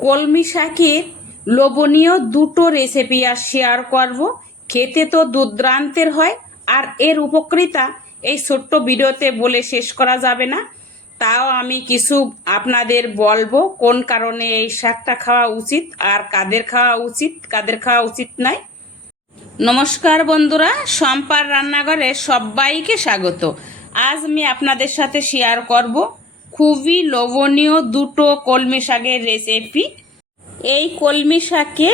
কলমি শাকের লোভনীয় দুটো রেসিপি আর শেয়ার করব। খেতে তো দুর্দান্তের হয়, আর এর উপকারিতা এই ছোট্ট ভিডিওতে বলে শেষ করা যাবে না। তাও আমি কিছু আপনাদের বলবো কোন কারণে এই শাকটা খাওয়া উচিত আর কাদের খাওয়া উচিত, কাদের খাওয়া উচিত নয়। নমস্কার বন্ধুরা, শম্পার রান্নাঘরে সবাইকে স্বাগত। আজ আমি আপনাদের সাথে শেয়ার করব খুবই লোভনীয় দুটো কলমি শাকের রেসিপি। এই কলমি শাকে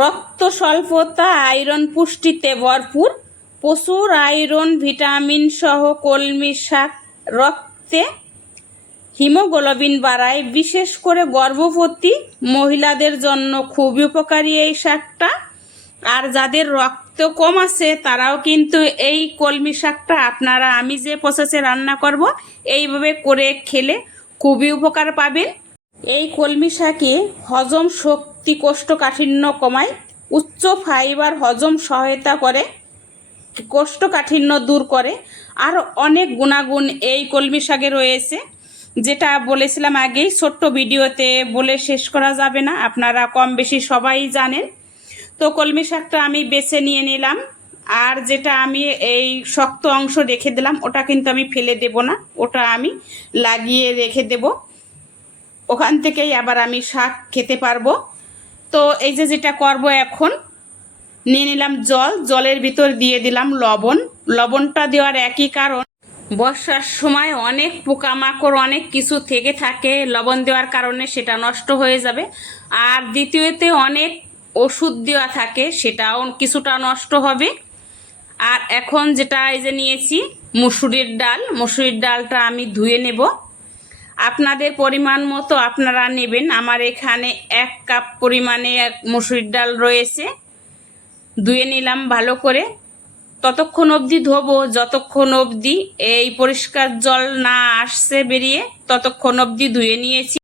রক্ত স্বল্পতা, আয়রন পুষ্টিতে ভরপুর। প্রচুর আয়রন, ভিটামিন সহ কলমি শাক রক্তে হিমোগ্লোবিন বাড়ায়। বিশেষ করে গর্ভবতী মহিলাদের জন্য খুবই উপকারী এই শাকটা। আর যাদের রক্ত কম আছে তারাও কিন্তু এই কলমি শাকটা আপনারা আমি যে প্রসেসে রান্না করব এইভাবে করে খেলে খুবই উপকার পাবেন। এই কলমি শাকে হজম শক্তি, কোষ্ঠকাঠিন্য কমায়, উচ্চ ফাইবার হজম সহায়তা করে, কোষ্ঠকাঠিন্য দূর করে। আর অনেক গুণাগুণ এই কলমি শাকে রয়েছে, যেটা বলেছিলাম আগেই ছোট্ট ভিডিওতে বলে শেষ করা যাবে না, আপনারা কম বেশি সবাই জানেন। তো কলমি শাকটা আমি বেছে নিয়ে নিলাম, আর যেটা আমি এই শক্ত অংশ রেখে দিলাম ওটা কিন্তু আমি ফেলে দেব না, ওটা আমি লাগিয়ে রেখে দেব, ওখান থেকেই আবার আমি শাক খেতে পারবো। তো এই যে যেটা করব, এখন নিয়ে নিলাম জল, জলের ভিতর দিয়ে দিলাম লবণ। লবণটা দেওয়ার একই কারণ, বর্ষার সময় অনেক পোকামাকড় অনেক কিছু থেকে থাকে, লবণ দেওয়ার কারণে সেটা নষ্ট হয়ে যাবে। আর দ্বিতীয়তে অনেক ওষুধ দেওয়া থাকে, সেটাও কিছুটা নষ্ট হবে। আর এখন যেটা এই যে নিয়েছি মুসুরির ডাল, মুসুরির ডালটা আমি ধুয়ে নেব। আপনাদের পরিমাণ মতো আপনারা নেবেন। আমার এখানে 1 কাপ পরিমাণে মুসুরির ডাল রয়েছে, ধুয়ে নিলাম ভালো করে। ততক্ষণ অবধি ধোবো যতক্ষণ অবধি এই পরিষ্কার জল না আসছে বেরিয়ে, ততক্ষণ অবধি ধুয়ে নিয়েছি।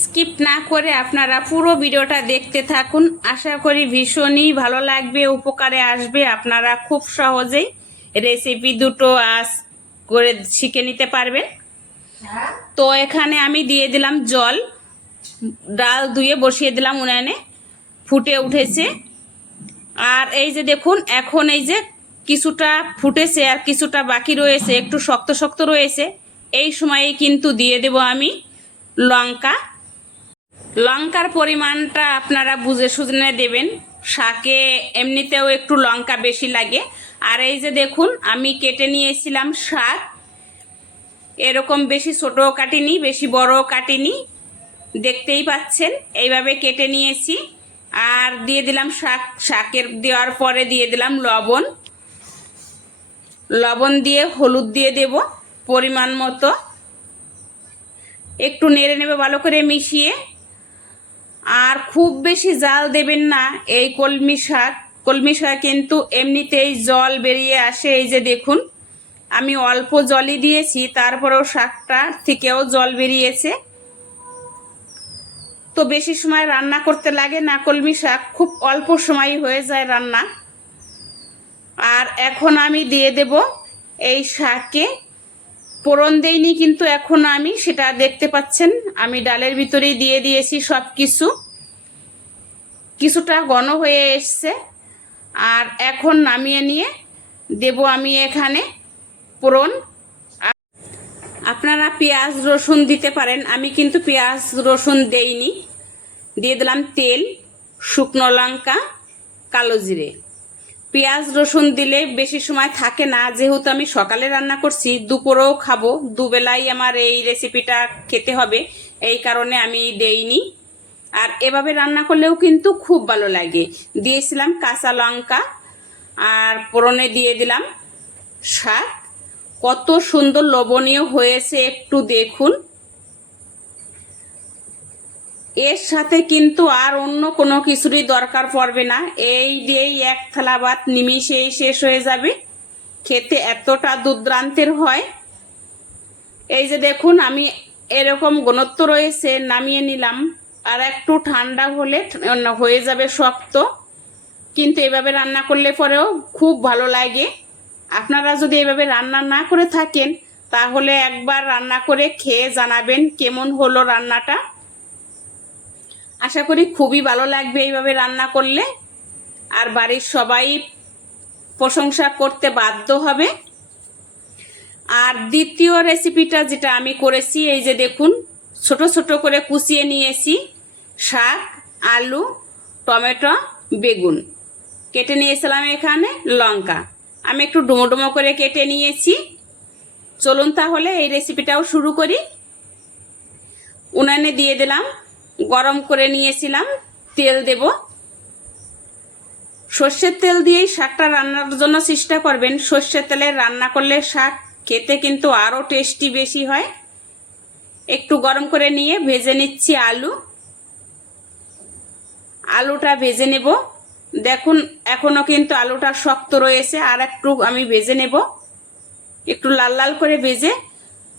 স্কিপ না করে আপনারা পুরো ভিডিওটা দেখতে থাকুন, আশা করি ভীষণই ভালো লাগবে, উপকারে আসবে। আপনারা খুব সহজেই রেসিপি দুটো আজ করে শিখে নিতে পারবেন। তো এখানে আমি দিয়ে দিলাম জল, ডাল ধুয়ে বসিয়ে দিলাম উনানে, ফুটে উঠেছে। আর এই যে দেখুন, এখন এই যে কিছুটা ফুটেছে আর কিছুটা বাকি রয়েছে, একটু শক্ত শক্ত রয়েছে। এই সময়ে কিন্তু দিয়ে দেব আমি লঙ্কা। লঙ্কার পরিমাণটা আপনারা বুঝে শুনে দেবেন, শাকে এমনিতেও একটু লঙ্কা বেশি লাগে। আর এই যে দেখুন, আমি কেটে নিয়েছিলাম শাক, এরকম বেশি ছোটও কাটিনি বেশি বড়ও কাটিনি, দেখতেই পাচ্ছেন এইভাবে কেটে নিয়েছি। আর দিয়ে দিলাম শাকের দেওয়ার পরে দিয়ে দিলাম লবণ, লবণ দিয়ে হলুদ দিয়ে দেব পরিমাণ মতো, একটু নেড়ে নেবে ভালো করে মিশিয়ে। আর খুব বেশি জাল দেবেন না এই কলমি শাক কিন্তু এমনিতেই জল বেরিয়ে আসে। এই যে দেখুন, আমি অল্প জলই দিয়েছি, তারপরেও শাকটা থেকেও জল বেরিয়েছে। তো বেশি সময় রান্না করতে লাগে না, কলমি শাক খুব অল্প সময় হয়ে যায় রান্না। আর এখন আমি দিয়ে দেব এই শাকে, ফোড়ন দেইনি কিন্তু এখন আমি, সেটা দেখতে পাচ্ছেন আমি ডালের ভিতরেই দিয়ে দিয়েছি সব কিছু, কিছুটা ঘন হয়ে এসছে। আর এখন নামিয়ে নিয়ে দেব আমি এখানে ফোড়ন। আপনারা পেঁয়াজ রসুন দিতে পারেন, আমি কিন্তু পেঁয়াজ রসুন দেইনি। দিয়ে দিলাম তেল, শুকনো লঙ্কা, কালো জিরে। পেঁয়াজ রসুন দিলে বেশি সময় থাকে না, যেহেতু আমি সকালে রান্না করছি, দুপুরেও খাবো, দুবেলাই আমার এই রেসিপিটা খেতে হবে, এই কারণে আমি দেইনি। আর এভাবে রান্না করলেও কিন্তু খুব ভালো লাগে। দিয়েছিলাম কাঁচা লঙ্কা, আর ফোড়নে দিয়ে দিলাম শাক। কত সুন্দর লোভনীয় হয়েছে একটু দেখুন। এর সাথে কিন্তু আর অন্য কোনো কিছুরই দরকার পড়বে না, এই দিয়েই এক থালা ভাত নিমিষেই শেষ হয়ে যাবে। খেতে এতটা দুর্দান্তের হয়। এই যে দেখুন, আমি এরকম ঘনত্ব রয়েছে, নামিয়ে নিলাম। আর একটু ঠান্ডা হলে হয়ে যাবে শক্ত, কিন্তু এভাবে রান্না করলে পরেও খুব ভালো লাগে। আপনারা যদি এভাবে রান্না না করে থাকেন তাহলে একবার রান্না করে খেয়ে জানাবেন কেমন হলো রান্নাটা। আশা করি খুবই ভালো লাগবে এইভাবে রান্না করলে, আর বাড়ির সবাই প্রশংসা করতে বাধ্য হবে। আর দ্বিতীয় রেসিপিটা যেটা আমি করেছি, এই যে দেখুন ছোট ছোট করে কুচিয়ে নিয়েছি শাক, আলু, টমেটো, বেগুন কেটে নিয়েছিলাম, এখানে লঙ্কা আমি একটু ডুমো ডুমো করে কেটে নিয়েছি। চলুন তাহলে এই রেসিপিটাও শুরু করি। উনানে দিয়ে দিলাম, গরম করে নিয়েছিলাম, তেল দেব। সর্ষের তেল দিয়েই শাকটা রান্নার জন্য চেষ্টা করবেন। সর্ষের তেলে রান্না করলে শাক খেতে কিন্তু আরও টেস্টি বেশি হয়। একটু গরম করে নিয়ে ভেজে নিচ্ছি আলুটা ভেজে নেব। দেখুন এখনো কিন্তু আলুটা শক্ত রয়েছে, আর একটু আমি ভেজে নেব। একটু লাল লাল করে ভেজে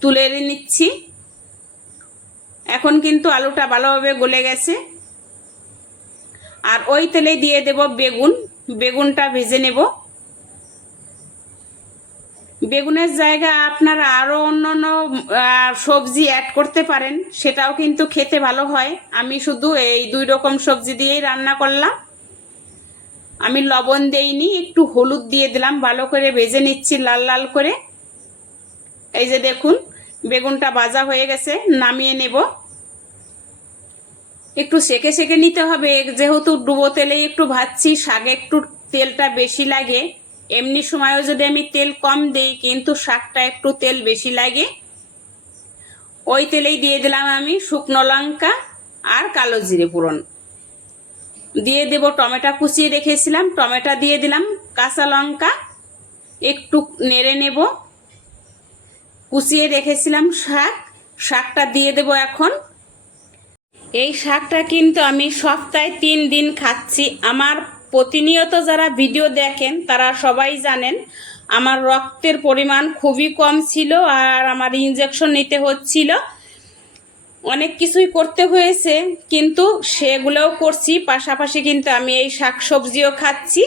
তুলে নিচ্ছি। এখন কিন্তু আলুটা ভালোভাবে গলে গেছে। আর ওই তেলে দিয়ে দেব বেগুনটা ভেজে নেব। বেগুনের জায়গা আপনারা আরও অন্য সবজি অ্যাড করতে পারেন, সেটাও কিন্তু খেতে ভালো হয়। আমি শুধু এই 2 রকম সবজি দিয়েই রান্না করলাম। আমি লবণ দেইনি, একটু হলুদ দিয়ে দিলাম। ভালো করে ভেজে নিচ্ছি লাল লাল করে। এই যে দেখুন বেগুনটা ভাজা হয়ে গেছে, নামিয়ে নেব। একটু সেকে সেকে নিতে হবে, যেহেতু ডুবো তেলেই একটু ভাজছি, শাকে একটু তেলটা বেশি লাগে। এমনি সময়ও যদি আমি তেল কম দেই, কিন্তু শাকটা একটু তেল বেশি লাগে। ওই তেলেই দিয়ে দিলাম আমি শুকনো লঙ্কা আর কালো জিরে ফোড়ন। দিয়ে দেব টমেটো কুচিয়ে রেখেছিলাম, টমেটো দিয়ে দিলাম, কাঁচা লঙ্কা একটু নেড়ে নেব। কুচিয়ে রেখেছিলাম শাকটা দিয়ে দেব এখন। এই শাকটা কিন্তু আমি সপ্তাহে 3 দিন খাচ্ছি। আমার প্রতিনিয়ত যারা ভিডিও দেখেন তারা সবাই জানেন আমার রক্তের পরিমাণ খুবই কম ছিল, আর আমার ইনজেকশন নিতে হচ্ছিল, অনেক কিছুই করতে হয়েছে, কিন্তু সেগুলোও করছি, পাশাপাশি কিন্তু আমি এই শাক সবজিও খাচ্ছি।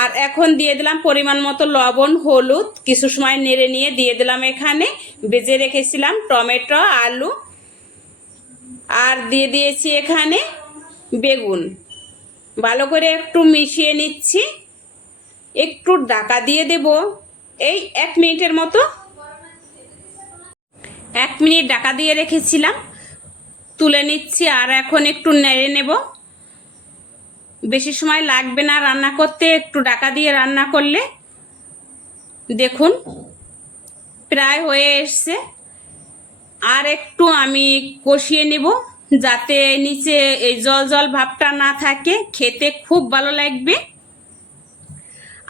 আর এখন দিয়ে দিলাম পরিমাণ মতো লবণ, হলুদ, কিছু সময় নেড়ে নিয়ে দিয়ে দিলাম এখানে ভেজে রেখেছিলাম টমেটো, আলু, আর দিয়ে দিয়েছি এখানে বেগুন। ভালো করে একটু মিশিয়ে নিচ্ছি। একটু ঢাকা দিয়ে দেব এই 1 মিনিটের মতো। 1 মিনিট ঢাকা দিয়ে রেখেছিলাম, তুলে নিচ্ছি। আর এখন একটু নেড়ে নেব। বেশি সময় লাগবে না রান্না করতে, একটু ঢাকা দিয়ে রান্না করলে। দেখুন প্রায় হয়ে এসছে। আর একটু আমি কষিয়ে নেব, যাতে নিচে এই জল জল ভাবটা না থাকে, খেতে খুব ভালো লাগবে।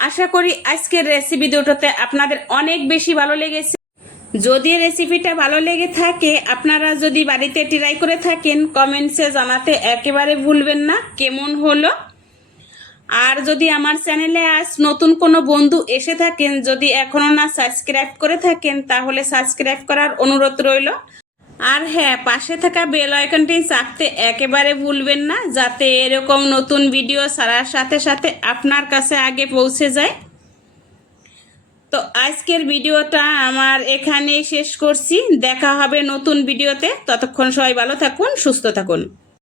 আশা করি আজকের রেসিপি দুটোতে আপনাদের অনেক বেশি ভালো লেগেছে। যদি রেসিপিটা ভালো লেগে থাকে, আপনারা যদি বাড়িতে ট্রাই করে থাকেন, কমেন্টসে জানাতে একেবারে ভুলবেন না কেমন হলো। আর যদি আমার চ্যানেলে আজ নতুন কোনো বন্ধু এসে থাকেন, যদি এখনও না সাবস্ক্রাইব করে থাকেন, তাহলে সাবস্ক্রাইব করার অনুরোধ রইল। আর হ্যাঁ, পাশে থাকা বেল আইকনটি চাপতে একেবারে ভুলবেন না, যাতে এরকম নতুন ভিডিও ছাড়ার সাথে সাথে আপনার কাছে আগে পৌঁছে যায়। তো আজকের ভিডিওটা আমার এখানেই শেষ করছি। দেখা হবে নতুন ভিডিওতে। ততক্ষণ সবাই ভালো থাকুন, সুস্থ থাকুন।